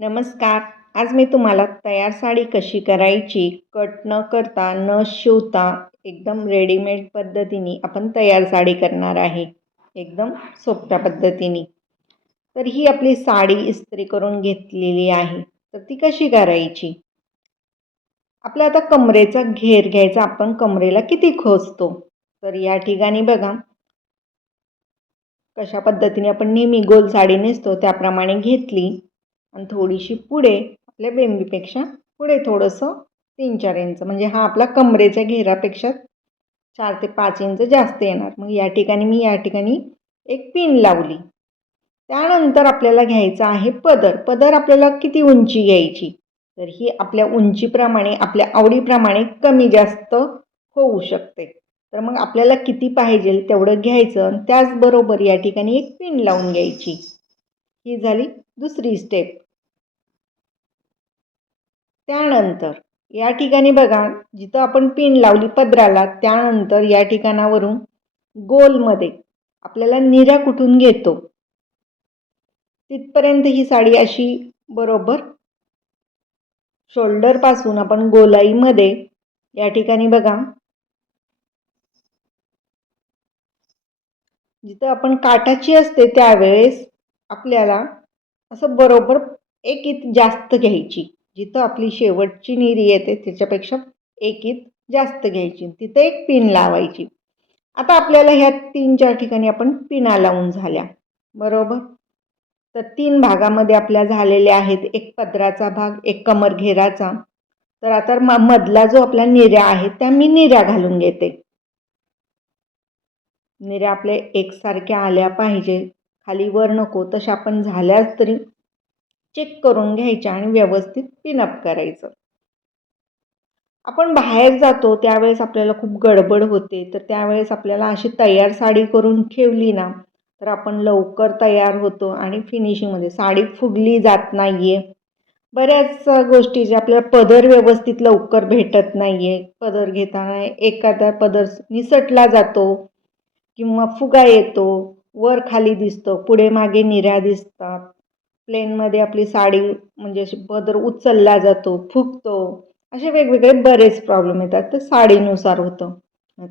नमस्कार. आज मी तुम्हाला तयार साडी कशी करायची कट न करता न शिवता एकदम रेडीमेड पद्धतीने आपण तयार साडी करणार आहे. एकदम सोप्या पद्धतीने. तर ही आपली साडी इस्त्री करून घेतलेली आहे. तर ती कशी करायची? आपल्या आता कमरेचा घेर घ्यायचा. आपण कमरेला किती खोचतो? तर या ठिकाणी बघा. कशा पद्धतीने आपण नेहमी गोल साडी नेसतो त्याप्रमाणे घेतली. आणि थोडीशी पुढे आपल्या बेंबीपेक्षा पुढे थोडंसं तीन चार इंच. म्हणजे हा आपला कमरेच्या घेरापेक्षा चार ते पाच इंच जास्त येणार. मग या ठिकाणी मी या ठिकाणी एक पिन लावली. त्यानंतर आपल्याला घ्यायचा आहे पदर. पदर आपल्याला किती उंची घ्यायची? तर ही आपल्या उंचीप्रमाणे आपल्या आवडीप्रमाणे कमी जास्त होऊ शकते. तर मग आपल्याला किती पाहिजे तेवढं घ्यायचं आणि त्याचबरोबर या ठिकाणी एक पिन लावून घ्यायची. ही झाली दुसरी स्टेप त्यानंतर या ठिकाणी बघा जिथं आपण पिन लावली पदराला त्यानंतर या ठिकाणावरून गोलमध्ये आपल्याला निऱ्या कुठून घेतो? तिथपर्यंत ही साडी अशी बरोबर शोल्डरपासून आपण गोलाईमध्ये या ठिकाणी बघा. जिथं आपण काटाची असते त्यावेळेस आपल्याला असं बरोबर एक इत जास्त घ्यायची. जिथं आपली शेवटची निरी येते त्याच्यापेक्षा एक इत जास्त घ्यायची. तिथं एक पिन लावायची. आता आपल्याला ह्या तीन चार ठिकाणी आपण पिना लावून झाल्या. बरोबर? तर तीन भागामध्ये आपल्या झालेल्या आहेत. एक पदराचा भाग एक कमर घेराचा तर आता म मधला जो आपल्या निऱ्या आहेत त्या मी निऱ्या घालून घेते. निऱ्या आपल्या एकसारख्या आल्या पाहिजे. खाली वर नको तशा आपण झाल्याच तरी चेक करून घ्यायच्या आणि व्यवस्थित पिनअप करायचं. आपण बाहेर जातो त्यावेळेस आपल्याला खूप गडबड होते तर त्यावेळेस आपल्याला अशी तयार साडी करून ठेवली ना तर आपण लवकर तयार होतो आणि फिनिशिंगमध्ये साडी फुगली जात नाही आहे बऱ्याच गोष्टी जे आपल्याला पदर व्यवस्थित लवकर भेटत नाही आहे पदर घेताना एखादा पदर निसटला जातो किंवा फुगा येतो वर खाली दिसतो पुढे मागे निऱ्या दिसतात. प्लेनमध्ये आपली साडी म्हणजे अशी पदर उचलला जातो फुगतो. असे वेगवेगळे बरेच प्रॉब्लेम येतात. तर साडीनुसार होतं.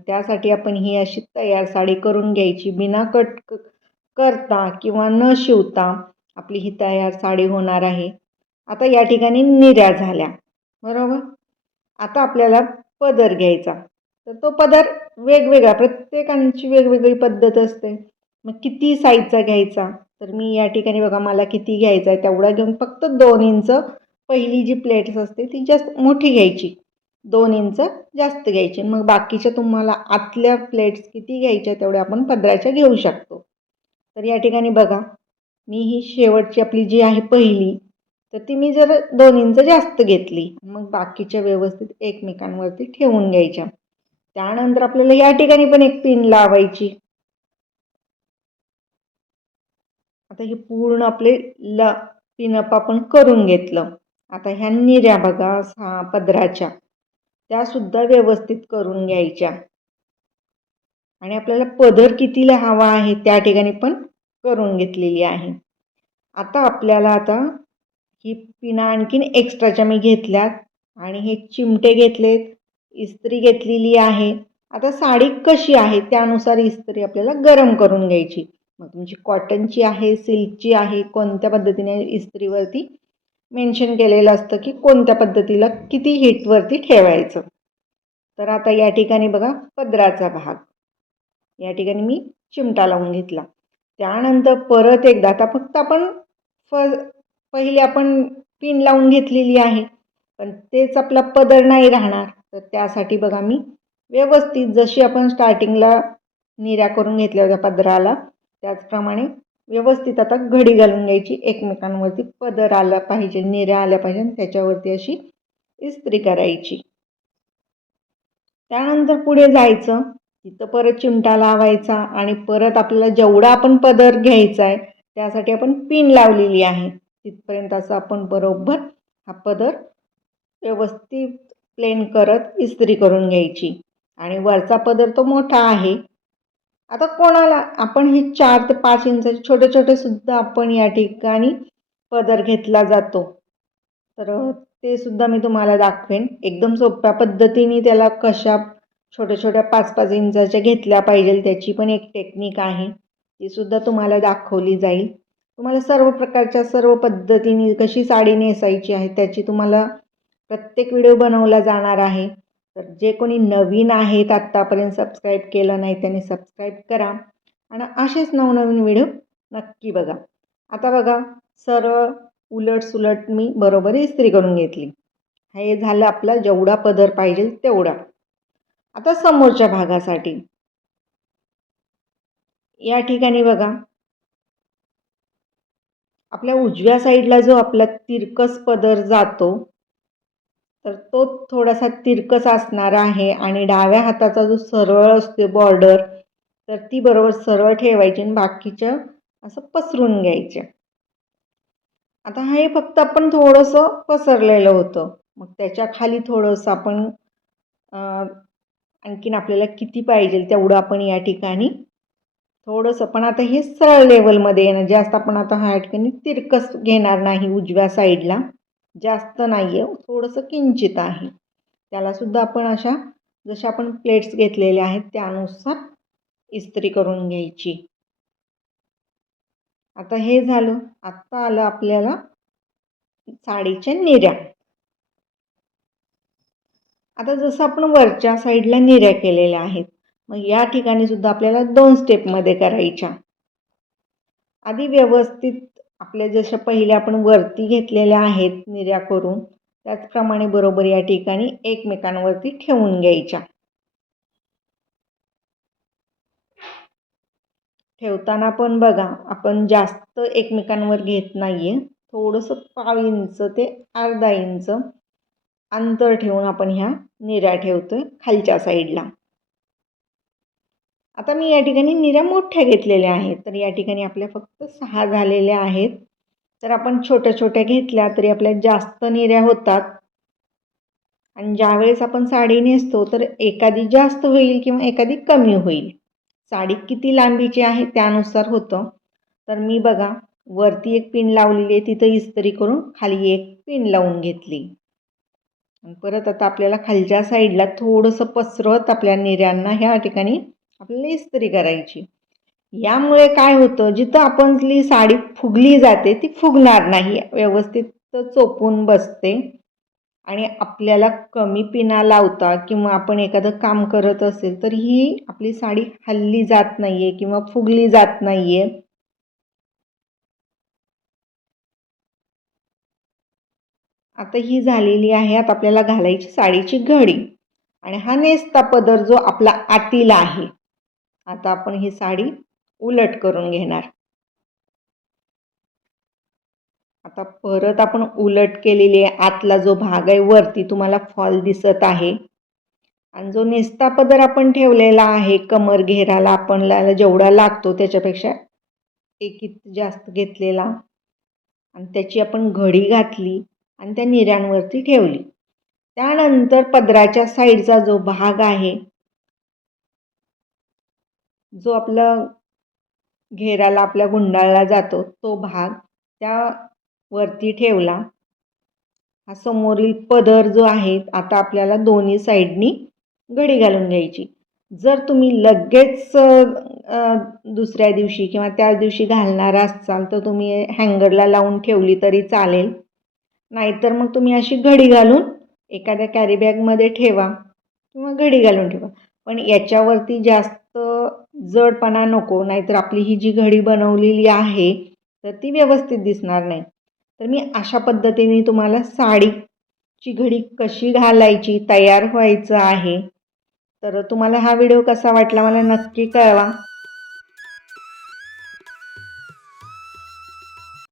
त्यासाठी आपण ही अशी तयार साडी करून घ्यायची. बिना कट करता किंवा न शिवता आपली ही तयार साडी होणार आहे. आता या ठिकाणी निऱ्या झाल्या. बरोबर? आता आपल्याला पदर घ्यायचा. तर तो पदर वेगवेगळा प्रत्येकांची वेगवेगळी पद्धत असते. मग किती साईजचा घ्यायचा? तर मी या ठिकाणी बघा मला किती घ्यायचा आहे तेवढा घेऊन फक्त दोन इंच पहिली जी प्लेट्स असते ती जास्त मोठी घ्यायची. दोन इंच जास्त घ्यायची. मग बाकीच्या तुम्हाला आतल्या प्लेट्स किती घ्यायच्या तेवढ्या आपण पदराच्या घेऊ शकतो. तर या ठिकाणी बघा मी ही शेवटची आपली जी आहे पहिली तर ती मी जर दोन इंच जास्त घेतली मग बाकीच्या व्यवस्थित एकमेकांवरती ठेवून घ्यायच्या. त्यानंतर आपल्याला या ठिकाणी पण एक पिन लावायची. आता हे पूर्ण आपले ल पिनअप आपण करून घेतलं. आता ह्या निऱ्या बघा सा पदराच्या. त्यासुद्धा व्यवस्थित करून घ्यायच्या. आणि आपल्याला पदर कितीला हवा आहे त्या ठिकाणी पण करून घेतलेली आहे. आता आपल्याला आता ही पिना आणखीन एक्स्ट्राच्या मी घेतल्यात आणि हे चिमटे घेतलेत इस्त्री घेतलेली आहे. आता साडी कशी आहे त्यानुसार इस्त्री आपल्याला गरम करून घ्यायची. मग तुमची कॉटनची आहे सिल्कची आहे कोणत्या पद्धतीने इस्त्रीवरती मेन्शन केलेलं असतं की कोणत्या पद्धतीला किती हीटवरती ठेवायचं? तर आता या ठिकाणी बघा पदराचा भाग. या ठिकाणी मी चिमटा लावून घेतला. त्यानंतर परत एकदा आता फक्त आपण फ पहिले आपण पिन लावून घेतलेली आहे पण तेच आपला पदर नाही राहणार. तर त्यासाठी बघा मी व्यवस्थित जशी आपण स्टार्टिंगला निऱ्या करून घेतल्या होत्या पदराला त्याचप्रमाणे व्यवस्थित आता घडी घालून घ्यायची. एकमेकांवरती पदर आला पाहिजे निऱ्या आल्या पाहिजे आणि त्याच्यावरती अशी इस्त्री करायची. त्यानंतर पुढे जायचं. तिथं परत चिमटा लावायचा आणि परत आपल्याला जेवढा आपण पदर घ्यायचा आहे त्यासाठी आपण पिन लावलेली आहे. तिथपर्यंत असं आपण बरोबर हा पदर व्यवस्थित प्लेन करत इस्त्री करून घ्यायची. आणि वरचा पदर तो मोठा आहे. आता कोणाला? आपण हे चार ते पाच इंचाचे छोटे छोटे सुद्धा आपण या ठिकाणी पदर घेतला जातो. तर ते सुद्धा मी तुम्हाला दाखवेन. एकदम सोप्या पद्धतीने त्याला कशा छोट्या छोट्या पाच पाच इंचाच्या घेतल्या पाहिजे त्याची पण एक टेक्निक आहे. ती सुद्धा तुम्हाला दाखवली जाईल. तुम्हाला सर्व प्रकारच्या सर्व पद्धतीने कशी साडी नेसायची आहे त्याची तुम्हाला प्रत्येक व्हिडिओ बनवला जाणार आहे. तर जे कोणी नवीन आहेत आत्तापर्यंत सबस्क्राईब केलं नाही त्यांनी सबस्क्राईब करा. आणि असेच नवनवीन व्हिडिओ नक्की बघा. आता बघा सरळ उलट सुलट मी बरोबर इस्त्री करून घेतली. हे झालं आपला जेवढा पदर पाहिजे तेवढा. आता समोरच्या भागासाठी. या ठिकाणी बघा. आपल्या उजव्या साईडला जो आपला तिरकस पदर जातो तर तो थोडासा तिरकस असणार आहे आणि डाव्या हाताचा जो सरळ असतो बॉर्डर तर ती बरोबर सरळ ठेवायची आणि बाकीच्या असं पसरून घ्यायचे आता हे फक्त आपण थोडंसं पसरलेलं होतं. मग त्याच्याखाली थोडंसं आपण आणखीन आपल्याला किती पाहिजे तेवढं आपण या ठिकाणी थोडंसं पण आता हे सरळ लेवलमध्ये येणं जास्त आपण आता ह्या ठिकाणी तिरकस घेणार नाही उजव्या साईडला जास्त नाही आहे थोडंसं किंचित आहे. त्यालासुद्धा आपण अशा जशा आपण प्लेट्स घेतलेल्या आहेत त्यानुसार इस्त्री करून घ्यायची. आता हे झालं. आत्ता आलं आपल्याला साडीच्या निऱ्या. आता जसं आपण वरच्या साईडला निऱ्या केलेल्या आहेत मग या ठिकाणी सुद्धा आपल्याला दोन स्टेपमध्ये करायच्या. आधी व्यवस्थित आपल्या जशा पहिल्या आपण वरती घेतलेल्या आहेत निर्या करून त्याचप्रमाणे बरोबर या ठिकाणी एकमेकांवरती ठेवून घ्यायच्या. ठेवताना पण बघा आपण जास्त एकमेकांवर घेत नाही आहे थोडंसं पाव इंच ते अर्धा इंच अंतर ठेवून आपण ह्या निऱ्या ठेवतो आहे खालच्या साईडला. आता मी या ठिकाणी निऱ्या मोठ्या घेतलेल्या आहेत. तर या ठिकाणी आपल्या फक्त सहा झालेल्या आहेत. तर आपण छोट्या छोट्या घेतल्या तरी आपल्या जास्त निऱ्या होतात. आणि ज्यावेळेस आपण साडी नेसतो तर एखादी जास्त होईल किंवा एखादी कमी होईल. साडी किती लांबीची आहे त्यानुसार होतं. तर मी बघा वरती एक पिन लावलेली आहे. तिथं इस्त्री करून खाली एक पिन लावून घेतली. परत आता आपल्याला खालच्या साईडला थोडंसं पसरत आपल्या निऱ्यांना ह्या ठिकाणी आपल्याला इस्त्री करायची. यामुळे काय होतं जिथं आपण जी साडी फुगली जाते ती फुगणार नाही. व्यवस्थित चोपून बसते. आणि आपल्याला कमी पिना लावता किंवा आपण एखादं काम करत असेल तर ही आपली साडी हल्ली जात नाही आहे किंवा फुगली जात नाही आहे आता ही झालेली आहे आता आपल्याला घालायची साडीची घडी. आणि हा नेसता पदर जो आपला आतील आहे आता आपण ही साडी उलट करून घेणार. आता परत आपण उलट केलेली आहे आतला जो भाग आहे वरती तुम्हाला फॉल दिसत आहे. आणि जो नेस्ता पदर आपण ठेवलेला आहे कमर घेराला आपणला जेवढा लागतो त्याच्यापेक्षा एकीत जास्त घेतलेला. आणि त्याची आपण घडी घातली आणि त्या निऱ्यांवरती ठेवली. त्यानंतर पदराच्या साईडचा जो भाग आहे जो आपला घेराला आपल्या गुंडाळला जातो तो भाग त्या वरती ठेवला. हा समोरील पदर जो आहे आता आपल्याला दोन्ही साईडनी घडी घालून घ्यायची. जर तुम्ही लगेच दुसऱ्या दिवशी किंवा त्याच दिवशी घालणार असाल तर तुम्ही हँगरला लावून ठेवली तरी चालेल. नाहीतर मग तुम्ही अशी घडी घालून एखाद्या कॅरीबॅगमध्ये ठेवा किंवा घडी घालून ठेवा. पण याच्यावरती जास्त जडपणा नको नाहीतर आपली ही जी घडी बनवलेली आहे तर ती व्यवस्थित दिसणार नाही. तर मी अशा पद्धतीने तुम्हाला साडीची घडी कशी घालायची तयार व्हायचं आहे. तर तुम्हाला हा व्हिडिओ कसा वाटला मला नक्की कळवा.